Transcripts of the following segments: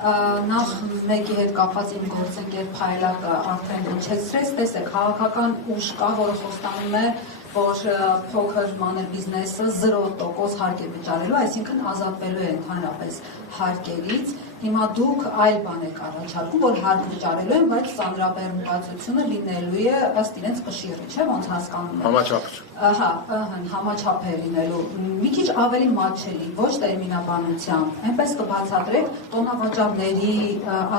Նախ մեկի հետ կապված իմ գործընկեր Փայլակը արդեն հնչեցրեց, տեսեք, քաղաքական ուժ կա, որը խոստանում է, որ փոքր մանր բիզնեսը 0% հարկ է վճարելու, այսինքն ազատվելու է ընդհանրապես հարկերից։ Հիմա դուք այլ բան եք առաջարկում, որ հարկ վճարելու են, բայց ծանրաբեռնվածությունը լինելու է ըստ իրենց կշիռի, չէ՞, ոնց հասկանում եք։ Համաչափ։ Հա, համաչափ է լինելու։ Մի քիչ ավելի մատչելի, ոչ տերմինաբանությամբ, այնպես կբացատրեք տոնավաճառների,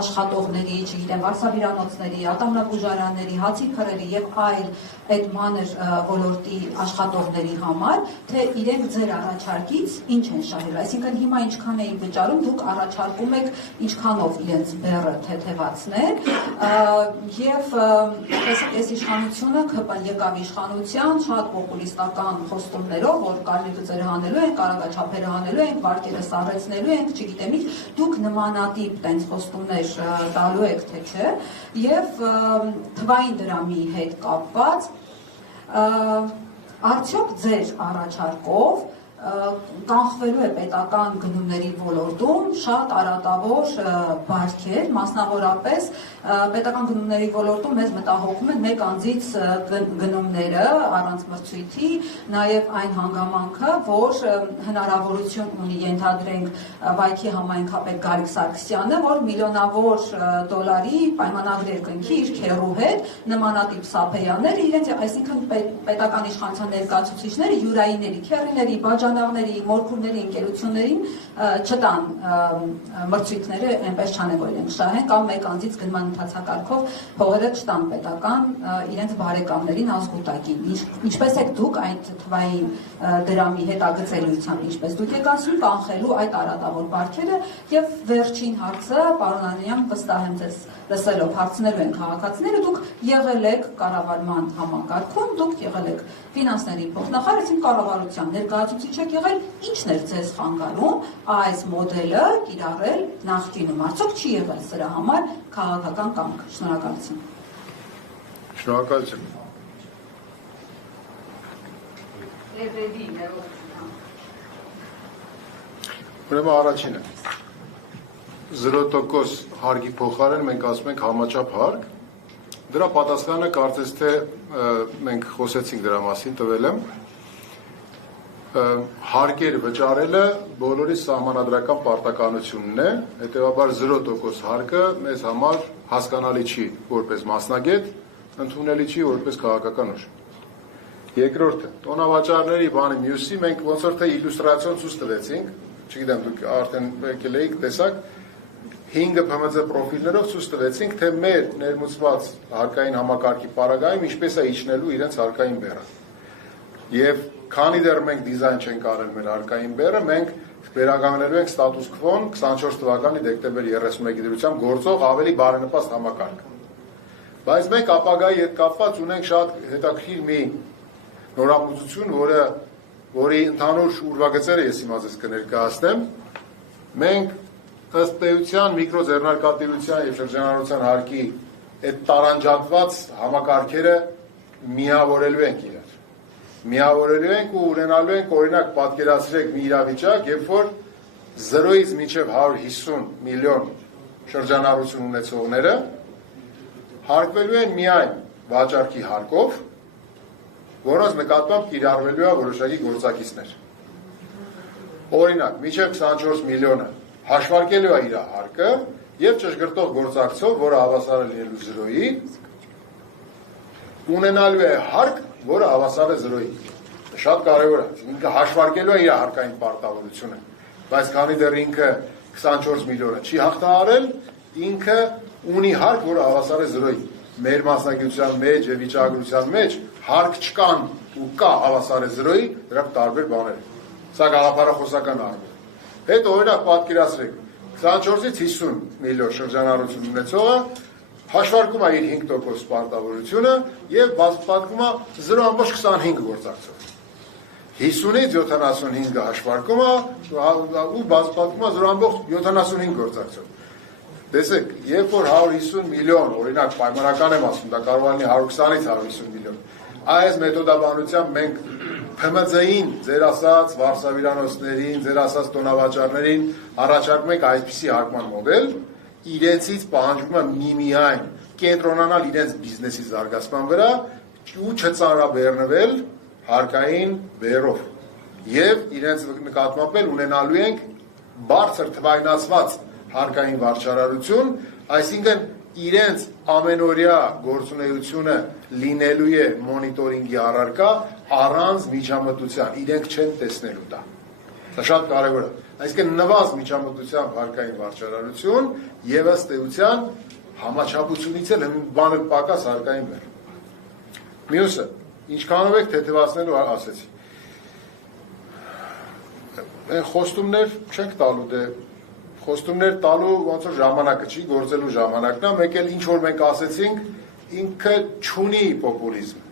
աշխատողների, չգիտեմ, վարսավիրանոցների, ատամնաբուժարանների, հացի փռերի եւ այլ այդ մանր ոլորտի աշխատողների համար, թե իրենք ձեր առաջարկից ինչ են շահել։ Այսինքն հիմա ինչքան էին վճարում, դուք առաջարկում եք ինչքանով իրենց բեռը թեթևացնել եւ այս իշխանությունը եկավ իշխանության շատ պոպուլիստական խոստումներով, որ կարմիր գծերը հանելու են, կարագաչափերը հանելու են, վարկերը սառեցնելու են, չգիտեմ ինչ, դուք նմանատիպ տենց խոստումներ տալու եք, թե չէ, եւ թվային դրամի հետ կապված արդյոք ձեր առաջարկով կանխվելու է պետական գնումների ոլորտում շատ արատավոր բարքեր, մասնավորապես պետական գնումների ոլորտում մեզ մտահոգում են մեկ անձից գնումները առանց մրցույթի, նաև այն հանգամանքը, որ հնարավորություն ունի ենթադրենք Վայքի համայնքապետ Գարիկ Սարգսյանը, որ միլիոնավոր դոլարի պայմանագրեր կնքի իր քեռու հետ, նմանատիպ սափեյաններ իրենց, այսինքն պետական իշխանության ներկայացուցիչները յուրայինների, քեռիների, բաժանավների, մորքուրների, ընկերություններին չտան մրցույթները, այնպես չանեն, որ իրենք շահեն, կամ մեկ անձից գնման ընթացակարգով փողերը չտան պետական իրենց բարեկամներին ազգուտակին։ Ինչպես եք դուք այդ թվային դրամի հետագծելիությամբ, ինչպես դուք եք ասում, կանխելու այդ արատավոր բարքերը, եւ վերջին հարցը, պարոն Անանյան, վստահ եմ ձեզ լսելով հարցնելու են քաղաքացիները, դուք եղել եք կառավարման համակարգում, դուք եղել եք ֆինանսների փոխնախարար, այսինքն կառավարության ներկայացուցիչ եք եղել, ի՞նչն էր ձեզ խանգարում այս մոդելը կիրառել նախկինում, արդյոք չի եղել սրա համար քաղաքական կամք։ Շնորհակալություն։ Շնորհակալություն։ Ուրեմն առաջինը 0% հարկի փոխարեն մենք ասում ենք համաչափ հարկ։ Դրա պատասխանը կարծես թե մենք խոսեցինք դրա մասին, տվել եմ։ Հարկեր վճարելը բոլորի սահմանադրական պարտականությունն է, հետևաբար 0% հարկը մեզ համար հասկանալի չի որպես մասնագետ, ընդունելի չի որպես քաղաքական ուժ։ Երկրորդը, տոնավաճառների բանի մյուսի մենք ոնց որ թե իլյուստրացիոն ցույց տվեցինք, չգիտեմ դուք արդեն եկել եք, տեսակ 5 ՓՄԶ պրոֆիլներով ցույց տվեցինք, թե մեր ներմուծված հարկային համակարգի պարագայում ինչպես է իջնելու իրենց հարկային բեռը։ Եվ քանի դեռ մենք դիզայն չենք արել մեր հարկային բեռը, մենք վերականգնելու ենք ստատուս քվոն 24 թվականի դեկտեմբեր 31-ի դրությամբ գործող ավելի բարենպաստ համակարգ։ Բայց մենք ապագայի հետ կապված ունենք շատ հետաքրքիր մի նորամուծություն, որի ընդհանուր ուրվագծերը ես հիմա ձեզ կներկայացնեմ։ Մենք ըստ էության միկրոձեռնարկատիրության եւ շրջանառության հարկի այդ տարանջատված համակարգերը միավորելու ենք իրար։ Միավորելու ենք ու ունենալու ենք, օրինակ, պատկերացրեք մի իրավիճակ, երբ որ 0-ից մինչև 150 միլիոն շրջանառություն ունեցողները հարկվելու են միայն վաճառքի հարկով, որոնց նկատմամբ կիրառվելու է որոշակի գործակիցներ։ Օրինակ, մինչև 24 միլիոնը հաշվարկելու է իր հարկը եւ ճշգրտող գործակցով, որը հավասար է լինելու 0-ի, ունենալու է հարկ, որը հավասար է 0-ի։ Շատ կարևոր է, ինքը հաշվարկելու է իր հարկային պարտավորությունը, բայց քանի դեռ ինքը 24 միլիոնը չի հաղթահարել, ինքը ունի հարկ, որը հավասար է 0-ի։ Մեր մասնագիտության մեջ եւ վիճակագրության մեջ հարկ չկան ու կա հավասար է 0-ի, դրանք տարբեր բաներ են։ Սա գաղափարախոսական առումով։ Հետո օրինակ պատկերացրեք 24-ից 50 միլիոն շրջանառություն ունեցողը հաշվարկում է իր 5% պարտավորությունը եւ պատկում է 0.25 գործակցով։ 50-ից 75-ը հաշվարկում է ու պատկում է 0.75 գործակցով։ Տեսեք, երբ որ 150 միլիոն, օրինակ պայմանական եմ ասում, դա կարող է լինի 120-ից 150 միլիոն։ Այս մեթոդաբանությամբ մենք ՓՄԶ-ին, ձեր ասած վարսավիրանոցներին, ձեր ասած տոնավաճառներին առաջարկում եք այսպիսի հարկման մոդել, իրենցից պահանջվում է միմիայն կենտրոնանալ իրենց բիզնեսի զարգացման վրա ու չծանրաբեռնվել հարկային բեռով եւ իրենց նկատմամբ ունենալու ենք բարձր թվայնացված հարկային վարչարարություն, այսինքն իրենց ամենօրյա գործունեությունը լինելու է մոնիտորինգի առարկա առանց միջամտության, իրենք չեն տեսնելու դա։ Դա շատ կարևոր է։ Այսինքն նվազ միջամտությամբ հարկային վարչարարություն եւ ըստ էության համաչափությունից էլ բանը պակաս հարկային բեռ։ Մյուսը, ինչքանով եք թեթևացնելու ասեցի։ Խոստումներ չենք տալու դե խոստումներ տալու ոնց որ ժամանակը չի, գործելու ժամանակն է, մեկ էլ ինչ որ մենք ասեցինք, ինքը չունի պոպուլիզմ։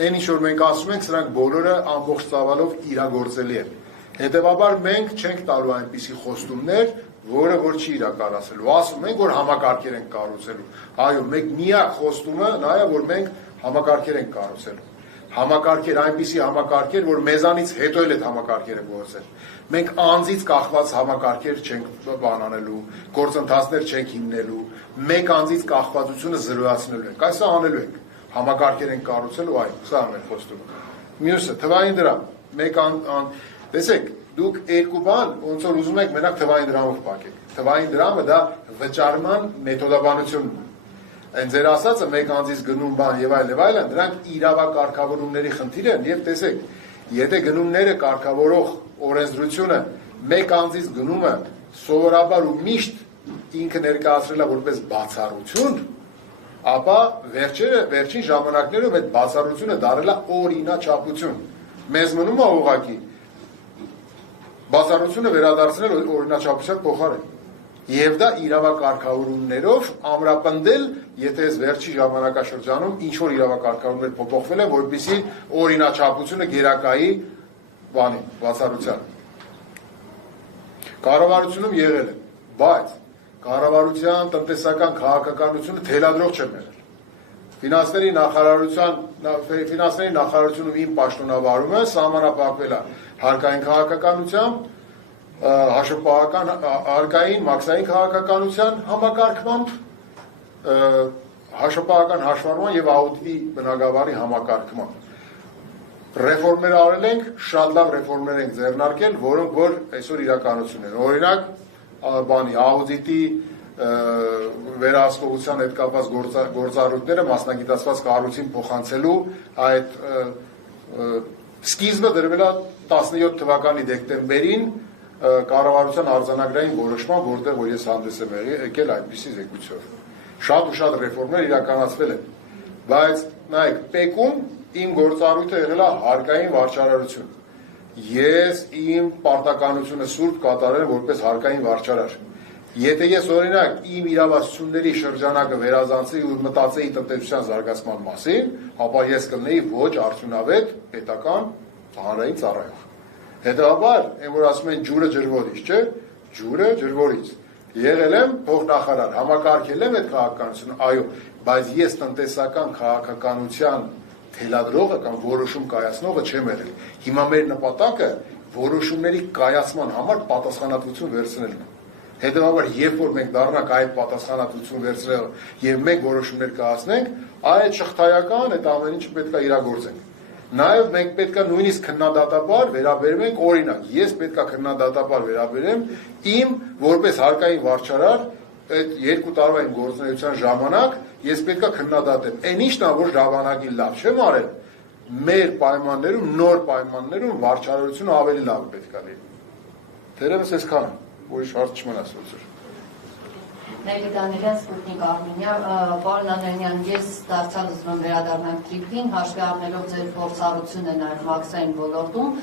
Այն ինչ որ մենք ասում ենք, սրանք բոլորը ամբողջ ծավալով իրագործելի են։ Հետևաբար մենք չենք տալու այնպիսի խոստումներ, որը որ չի իրականացելու։ Ասում ենք, որ համակարգեր ենք կառուցելու։ Այո, մենք միակ խոստումը նա է, որ մենք համակարգեր ենք կառուցելու։ Համակարգեր, այնպիսի համակարգեր, որ մեզանից հետո էլ այդ համակարգերը գործել։ Մենք անձից կախված համակարգեր չենք բանանելու, գործընթացներ չենք հիմնելու, մեկ անձից կախվածությունը զրոյացնելու ենք։ Այսը անելու ենք։ Համակարգեր ենք կառուցելու, այո, սա է մեր խոստումը։ Մյուսը, թվային դրամ, տեսեք, դուք երկու բան, ոնց որ ուզում եք մենակ թվային դրամով փակեք։ Թվային դրամը դա վճարման մեթոդաբանությունն է։ Այն ձեր ասածը մեկ անձից գնում բան եւ այլն, դրանք իրավակարգավորումների խնդիր են եւ տեսեք, եթե գնումները կարգավորող օրենսդրությունը մեկ անձից գնումը սովորաբար ու միշտ ինքը ներկայացրել է որպես բացառություն, ապա վերջին ժամանակներում այդ բացառությունը դարել է օրինաչափություն։ Մեզ մնում է ուղղակի բացառությունը վերադարձնել օրինաչափության փոխարեն։ Եվ դա իրավակարգավորումներով ամրապնդել, եթե այս վերջի ժամանակաշրջանում ինչ-որ իրավակարգավորումներ փոփոխվել են, որպեսզի օրինաչափությունը գերակայի բանի, բացառության։ Կառավարությունում եղել է, բայց կառավարության տնտեսական քաղաքականությունը թելադրող չեմ եղել։ Ֆինանսների նախարարությունում իմ պաշտոնավարումը սահմանափակվել է հարկային քաղաքականությամբ, հաշվապահական հարկային մաքսային քաղաքականության համակարգմամբ, հաշվապահական հաշվառման եւ աուդիտի բնագավառի համակարգմամբ։ Ռեֆորմներ արել ենք, շատ լավ ռեֆորմներ ենք ձեռնարկել, որոնք որ այսօր իրականություն են։ Օրինակ, աուդիտի վերահսկողության հետ կապված գործառույթները մասնագիտացված կառույցին փոխանցելու այդ սկիզբը դրվել է 17 թվականի դեկտեմբերին կառավարության արձանագրային որոշման, որտեղ որ ես հանդես եմ եկել այդպիսի զեկույցով։ Շատ ու շատ ռեֆորմներ իրականացվել են, բայց նայեք, ՊԵԿ-ում իմ գործառույթը եղել է հարկային վարչարարություն։ Ես իմ պարտականությունը սուրբ կատարել եմ որպես հարկային վարչարար։ Եթե ես օրինակ իմ իրավասությունների շրջանակը վերազանցեի ու մտածեի տնտեսության զարգացման մասին, ապա ես կլինեի ոչ արդյունավետ պետական հանրային ծառայող։ Հետևաբար, այն որ ասում են ջուրը ջրվորից, չէ՞, ջուրը ջրվորից։ Եղել եմ փոխնախարար, համակարգել եմ այդ քաղաքականությունը, այո, բայց ես տնտեսական քաղաքականության թելադրողը կամ որոշում կայացնողը չեմ եղել։ Հիմա մեր նպատակը որոշումների կայացման համար պատասխանատվություն վերցնելն է։ Հետևաբար, երբ որ մենք դառնանք այդ պատասխանատվություն վերցնել եւ մենք որոշումներ կայացնենք, այդ շղթայական այդ ամեն ինչը պետք է իրագործենք։ Նաև մենք պետք է նույնիսկ քննադատաբար վերաբերենք, օրինակ, ես պետք է քննադատաբար վերաբերեմ իմ որպես հարկային վարչարար այդ 2 տարվա իմ գործունեության ժամանակ ես պետք է քննադատեմ։ Այն ինչն է, որ ժամանակին լավ չեմ արել, մեր պայմաններում, նոր պայմաններում վարչարարությունը ավելի լավ պետք է լինի։ Թերևս այսքանը, ուրիշ հարց չմնաց ոնց Նայելի Դանիելյան, Սպուտնիկ Արմենիա, պարոն Անանյան, ես դարձյալ ուզում եմ վերադառնալ Կիպրին, հաշվի առնելով ձեր փորձառությունը նաև մաքսային ոլորտում,